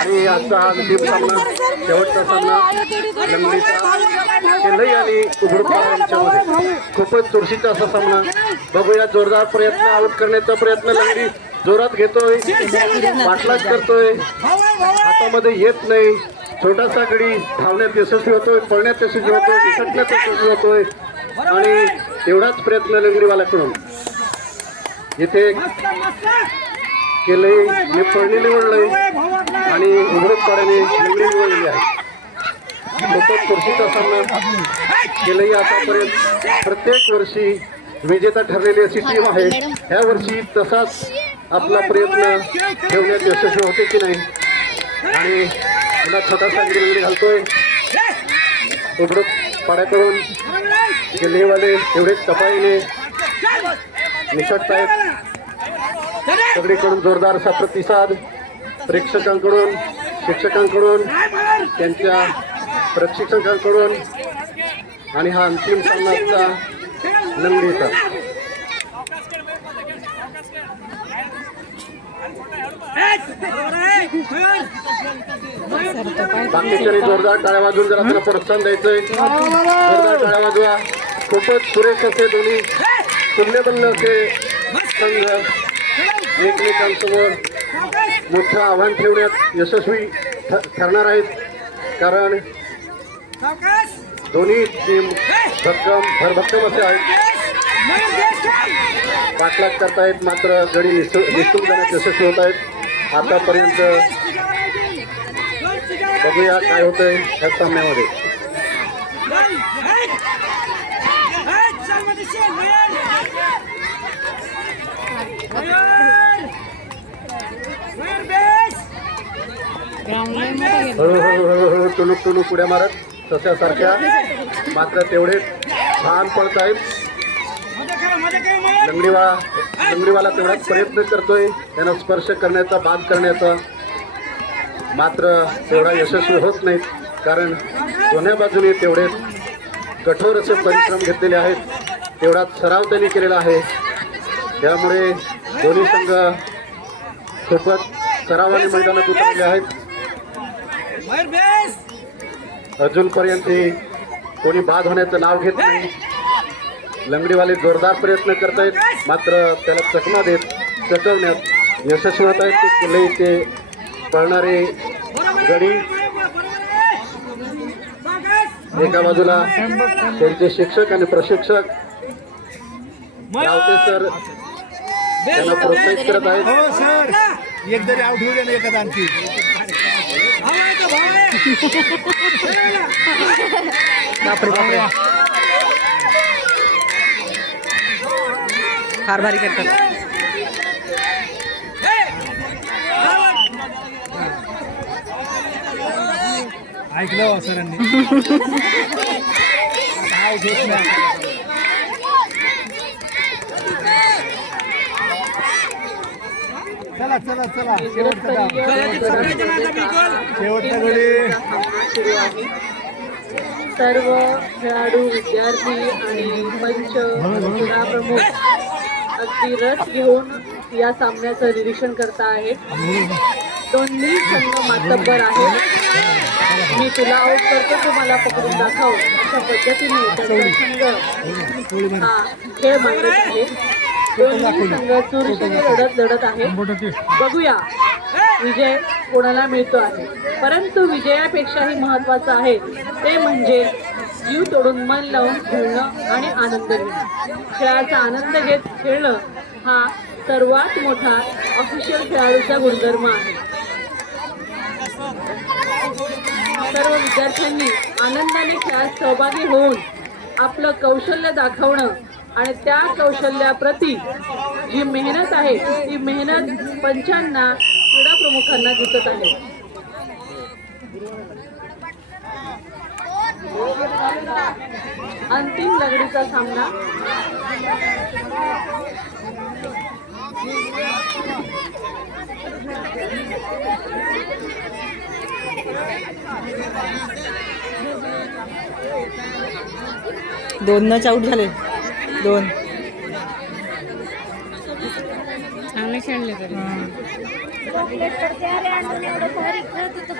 आणि आजचा हा अंतिम सामना शेवटचा सामना लंगडीचा केलई आणि उघडपा यांच्यामध्ये खूपच चुरशीचा असा सामना बघूया. जोरदार प्रयत्न आउट करण्याचा प्रयत्न लंगडी जोरात घेतोय, पाठलाग करतोय, हातामध्ये येत नाही. छोटासा गडी धावण्यात यशस्वी होतोय, पळण्यात यशस्वी होतोय, निसटण्यात यशस्वी होतोय आणि तेवढाच प्रयत्न लंगडीवाल्याकडून. इथे केलई पळणी निवडलंय आणि उघडपाड्याने लंगडी निवडलेली आहे. खूपच चुरशीचा सामना केलई आतापर्यंत प्रत्येक वर्षी विजेता ठरलेली अशी टीम आहे. ह्या वर्षी तसाच आपला प्रयत्न ठेवण्यात यशस्वी होते की नाही. आणि पुन्हा छोटासा गिरगिरी घालतोय उघड पाड्याकडून. केलईवाले एवढेच टपाईने निसटतायत. सगळीकडून जोरदार असा प्रतिसाद प्रेक्षकांकडून, शिक्षकांकडून, त्यांच्या प्रशिक्षकांकडून. आणि हा अंतिम सामनाचा लंगडीचा बाकीच्या जोरदार टाळ्या वाजवून जरा त्यांना प्रोत्साहन द्यायचंय. जोरदार टाळ्या वाजवा. खूपच सुरेख असे दोन्ही तुल्यबल असे संघ एकमेकांसमोर मोठं आव्हान ठेवण्यात यशस्वी ठरणार आहेत. कारण दोन्ही टीम भरभक्कम असे आहेत, पाठलाग करतायत, मात्र गडी निसटून जाण्यात यशस्वी होत आहेत. आतापर्यंत बघूया काय होतंय या सामन्यामध्ये. हळूहळू टुणूक टुणूक उड्या मारत तशासारख्या, मात्र तेवढेच छान पळतायत. लंगडीवाला तेवढाच प्रयत्न करतोय त्यांना स्पर्श करण्याचा, बाद करण्याचा, मात्र तेवढा यशस्वी होत नाहीत. कारण दोन्ही बाजूने तेवढेच कठोर असे परिश्रम घेतलेले आहेत, तेवढाच सराव त्यांनी केलेला आहे. त्यामुळे दोन्ही संघ खूपच सरावाने मैदानात उतरले आहेत. अजूनपर्यंत कोणी बाद होण्याचं नाव घेत नाही. लंगडीवाले जोरदार प्रयत्न करत आहेत, मात्र त्याला चकमा देत चकवण्यात यशस्वी होत आहेत. ते केलई ते पळणारे गडी एका बाजूला त्यांचे शिक्षक आणि प्रशिक्षक रावते सर त्यांना प्रोत्साहित करत आहेत. एक जरी आउट होऊ दे ना एखादा आणखी. बापरे बापरे, फार भारी करतात. ऐकलं सरांनी. चला चला चला शेवटचा गडी. सर्व खेळाडू, विद्यार्थी आणि पंच, क्रीडा प्रमुख अगदी रस घेऊन या सामन्याचं निरीक्षण करता आहेत. दोन्ही संघ मातब्बर आहेत. मी तुला आउट करतो, तुम्हाला पकडून दाखव, अशा पद्धतीने त्यांचा संघ हा खेळ मांडत आहे. दोन्ही संघ चुरशीने लढत आहे. बघूया विजय कोणाला मिळतो आहे. परंतु विजयापेक्षाही महत्त्वाचं आहे ते म्हणजे जीव तोडून मन लावून खेळणं आणि आनंद घेणं. खेळाचा आनंद घेत खेळणं हा सर्वात मोठा ऑफिशियल खेळाडूचा गुणधर्म आहे. सर्व विद्यार्थ्यांनी आनंदाने खेळात सहभागी होऊन आपलं कौशल्य दाखवणं आणि त्या कौशल्याप्रती जी मेहनत आहे ती मेहनत पंचांना, क्रीडा प्रमुखांना दिसत आहे. अंतिम लढतीचा सामना दोनच आउट झाले. 2 चांगले खेळले तरी. चॉकलेट तर तयार आहे आणि एवढं भारी खेळत होतं